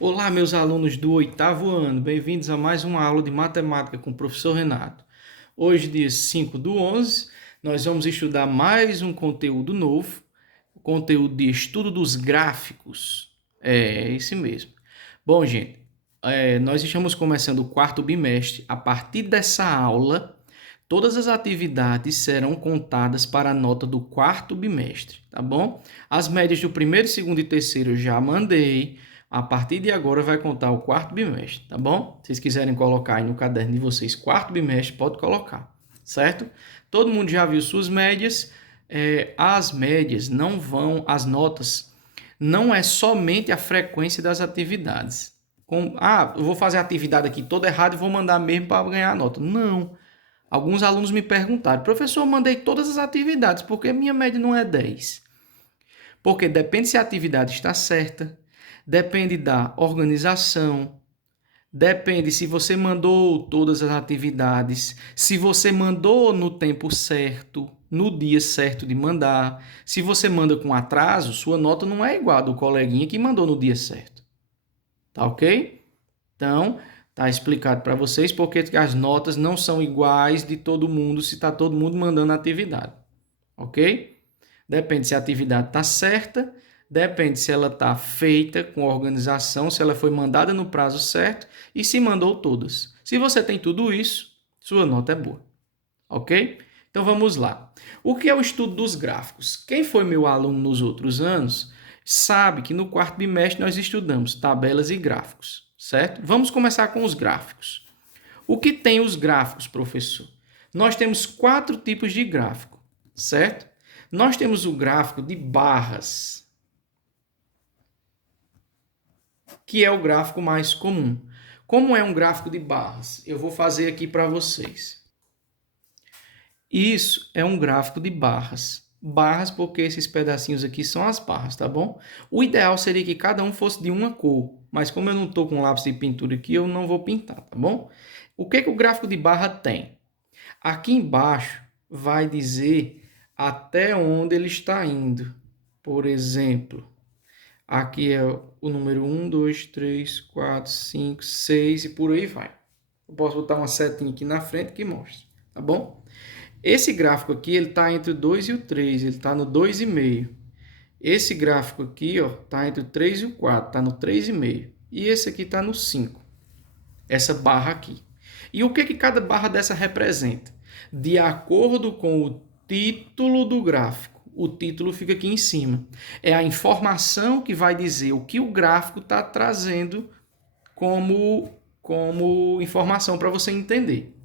Olá, meus alunos do oitavo ano, bem-vindos a mais uma aula de matemática com o professor Renato. Hoje, dia 5/11, nós vamos estudar mais um conteúdo novo, o conteúdo de estudo dos gráficos. É esse mesmo. Bom, gente, nós estamos começando o quarto bimestre. A partir dessa aula, todas as atividades serão contadas para a nota do quarto bimestre, tá bom? As médias do primeiro, segundo e terceiro eu já mandei. A partir de agora vai contar o quarto bimestre, tá bom? Se vocês quiserem colocar aí no caderno de vocês quarto bimestre, pode colocar, certo? Todo mundo já viu suas médias. As médias não vão, as notas, não é somente a frequência das atividades. Eu vou fazer a atividade aqui toda errada e vou mandar mesmo para ganhar a nota. Não. Alguns alunos me perguntaram, professor, eu mandei todas as atividades, por que minha média não é 10? Porque depende se a atividade está certa, depende da organização, depende se você mandou todas as atividades, se você mandou no tempo certo, no dia certo de mandar. Se você manda com atraso, sua nota não é igual a do coleguinha que mandou no dia certo. Tá ok? Então, tá explicado para vocês porque as notas não são iguais de todo mundo se está todo mundo mandando atividade. Ok? Depende se a atividade está certa, depende se ela está feita com organização, se ela foi mandada no prazo certo e se mandou todas. Se você tem tudo isso, sua nota é boa. Ok? Então vamos lá. O que é o estudo dos gráficos? Quem foi meu aluno nos outros anos sabe que no quarto bimestre nós estudamos tabelas e gráficos, certo? Vamos começar com os gráficos. O que tem os gráficos, professor? Nós temos 4 tipos de gráfico, certo? Nós temos o gráfico de barras, que é o gráfico mais comum. Como é um gráfico de barras? Eu vou fazer aqui para vocês. Isso é um gráfico de barras. Barras porque esses pedacinhos aqui são as barras, tá bom? O ideal seria que cada um fosse de uma cor, mas como eu não estou com lápis de pintura aqui, eu não vou pintar, tá bom? O que o gráfico de barra tem? Aqui embaixo vai dizer até onde ele está indo. Por exemplo, aqui é o número 1, 2, 3, 4, 5, 6 e por aí vai. Eu posso botar uma setinha aqui na frente que mostra, tá bom? Esse gráfico aqui, ele está entre o 2 e o 3, ele está no 2,5. Esse gráfico aqui, ó, está entre o 3 e o 4, está no 3,5. E esse aqui está no 5, essa barra aqui. E o que cada barra dessa representa? De acordo com o título do gráfico. O título fica aqui em cima. É a informação que vai dizer o que o gráfico está trazendo como informação para você entender.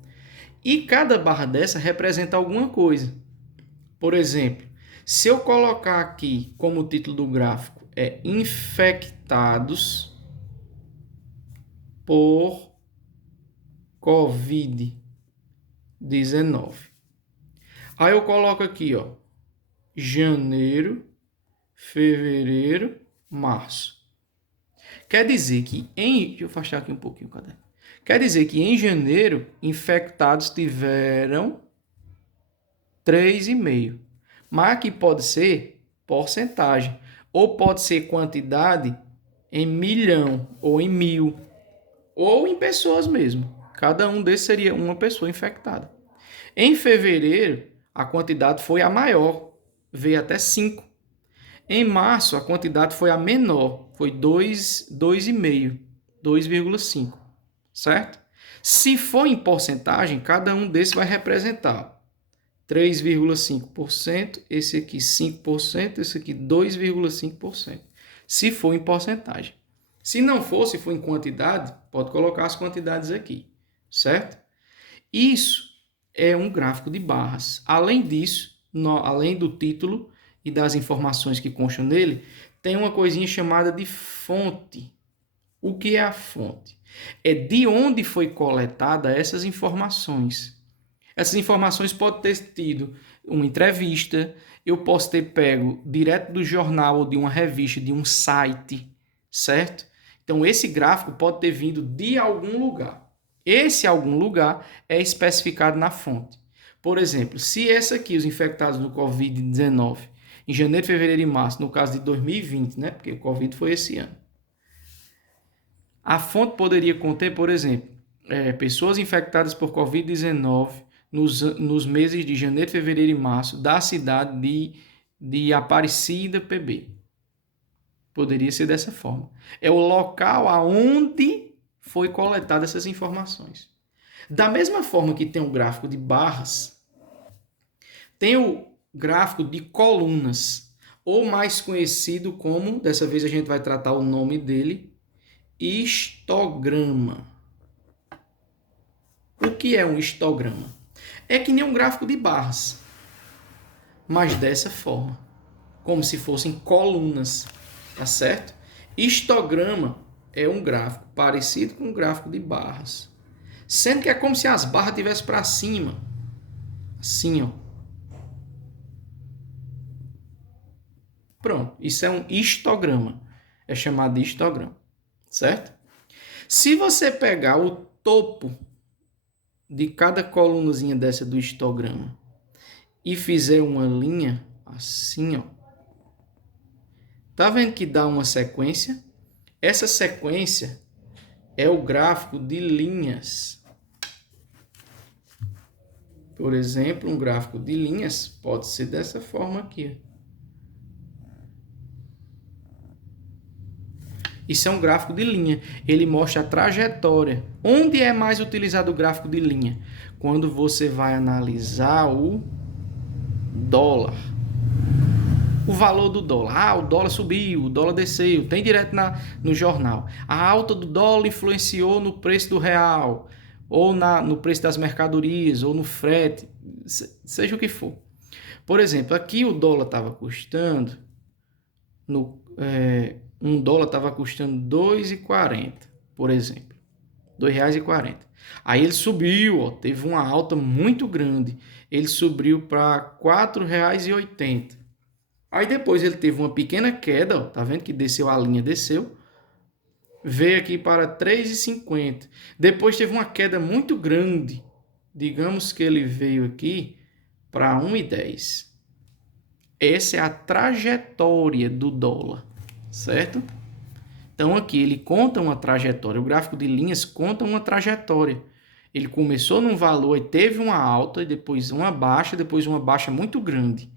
E cada barra dessa representa alguma coisa. Por exemplo, se eu colocar aqui como título do gráfico é infectados por Covid-19. Aí eu coloco aqui, ó, janeiro, fevereiro, março. Quer dizer que deixa eu afastar aqui um pouquinho, cadê? Quer dizer que em janeiro infectados tiveram 3,5. Mas aqui pode ser porcentagem, ou pode ser quantidade em milhão, ou em mil, ou em pessoas mesmo. Cada um desses seria uma pessoa infectada. Em fevereiro, a quantidade foi a maior, veio até 5. Em março, a quantidade foi a menor, foi 2,5, 2,5, certo? Se for em porcentagem, cada um desses vai representar 3,5%, esse aqui 5%, esse aqui 2,5%. Se for em porcentagem. Se não for, se for em quantidade, pode colocar as quantidades aqui, certo? Isso é um gráfico de barras. Além disso, além do título e das informações que constam nele, tem uma coisinha chamada de fonte. O que é a fonte? É de onde foi coletada essas informações. Essas informações podem ter tido uma entrevista, eu posso ter pego direto do jornal ou de uma revista, de um site, certo? Então, esse gráfico pode ter vindo de algum lugar. Esse algum lugar é especificado na fonte. Por exemplo, se essa aqui, os infectados do Covid-19, em janeiro, fevereiro e março, no caso de 2020, né? Porque o Covid foi esse ano. A fonte poderia conter, por exemplo, pessoas infectadas por Covid-19 nos meses de janeiro, fevereiro e março da cidade de Aparecida, PB. Poderia ser dessa forma. É o local aonde foi coletada essas informações. Da mesma forma que tem o gráfico de barras, tem o gráfico de colunas, ou mais conhecido como, dessa vez a gente vai tratar o nome dele, histograma. O que é um histograma? É que nem um gráfico de barras, mas dessa forma, como se fossem colunas, tá certo? Histograma é um gráfico parecido com um gráfico de barras, sendo que é como se as barras estivessem para cima, assim, ó. Pronto, isso é um histograma, é chamado de histograma, certo? Se você pegar o topo de cada colunazinha dessa do histograma e fizer uma linha assim, ó, tá vendo que dá uma sequência? Essa sequência é o gráfico de linhas. Por exemplo, um gráfico de linhas pode ser dessa forma aqui. Isso é um gráfico de linha. Ele mostra a trajetória. Onde é mais utilizado o gráfico de linha? Quando você vai analisar o dólar. O valor do dólar. Ah, o dólar subiu, o dólar desceu. Tem direto no jornal. A alta do dólar influenciou no preço do real, ou no preço das mercadorias, ou no frete, seja o que for. Por exemplo, aqui o dólar estava custando, um dólar estava custando R$ 2,40, por exemplo. R$ 2,40. Aí ele subiu, ó, teve uma alta muito grande. Ele subiu para R$ 4,80. Aí depois ele teve uma pequena queda, ó, tá vendo que desceu a linha, desceu. Veio aqui para R$ 3,50. Depois teve uma queda muito grande. Digamos que ele veio aqui para R$ 1,10. Essa é a trajetória do dólar, certo? Então aqui ele conta uma trajetória, o gráfico de linhas conta uma trajetória. Ele começou num valor e teve uma alta, e depois uma baixa muito grande.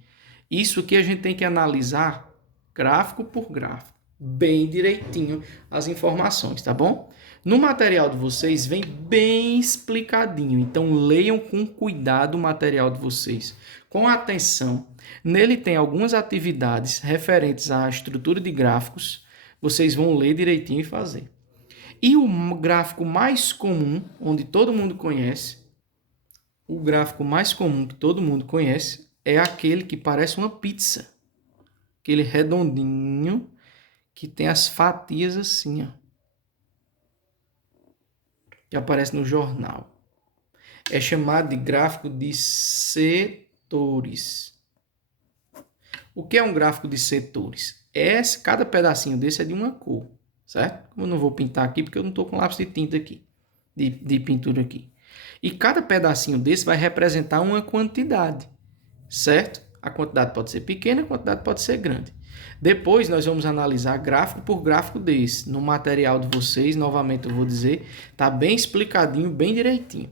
Isso aqui a gente tem que analisar gráfico por gráfico, bem direitinho as informações, tá bom? No material de vocês vem bem explicadinho, então leiam com cuidado o material de vocês, com atenção. Nele tem algumas atividades referentes à estrutura de gráficos, vocês vão ler direitinho e fazer. E o gráfico mais comum, onde todo mundo conhece, o gráfico mais comum que todo mundo conhece é aquele que parece uma pizza. Aquele redondinho que tem as fatias assim, ó, que aparece no jornal. É chamado de gráfico de setores. O que é um gráfico de setores? Cada pedacinho desse é de uma cor, certo? Eu não vou pintar aqui porque eu não estou com lápis de tinta aqui, de pintura aqui. E cada pedacinho desse vai representar uma quantidade, certo? A quantidade pode ser pequena, a quantidade pode ser grande. Depois nós vamos analisar gráfico por gráfico desse. No material de vocês, novamente eu vou dizer, tá bem explicadinho, bem direitinho.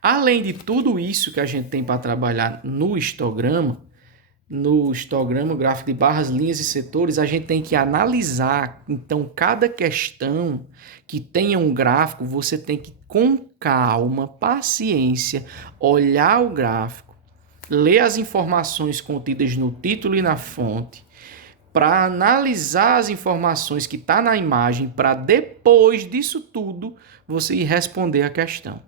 Além de tudo isso que a gente tem para trabalhar no histograma, gráfico de barras, linhas e setores, a gente tem que analisar. Então, cada questão que tenha um gráfico, você tem que, com calma, paciência, olhar o gráfico, ler as informações contidas no título e na fonte, para analisar as informações que estão na imagem, para depois disso tudo, você ir responder a questão.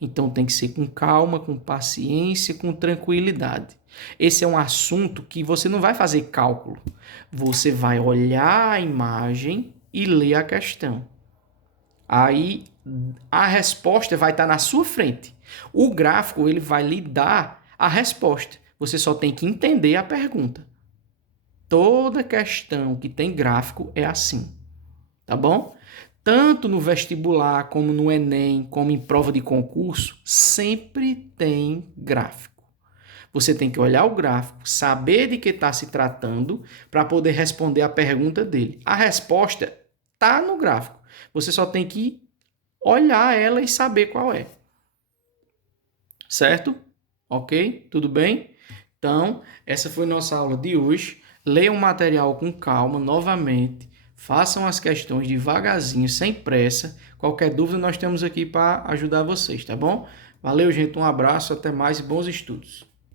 Então tem que ser com calma, com paciência, com tranquilidade. Esse é um assunto que você não vai fazer cálculo. Você vai olhar a imagem e ler a questão. Aí a resposta vai estar na sua frente. O gráfico ele vai lhe dar a resposta. Você só tem que entender a pergunta. Toda questão que tem gráfico é assim, tá bom? Tanto no vestibular, como no Enem, como em prova de concurso, sempre tem gráfico. Você tem que olhar o gráfico, saber de que está se tratando, para poder responder a pergunta dele. A resposta tá no gráfico. Você só tem que olhar ela e saber qual é. Certo? Ok? Tudo bem? Então, essa foi nossa aula de hoje. Leiam o material com calma novamente. Façam as questões devagarzinho, sem pressa. Qualquer dúvida, nós estamos aqui para ajudar vocês, tá bom? Valeu, gente. Um abraço, até mais e bons estudos.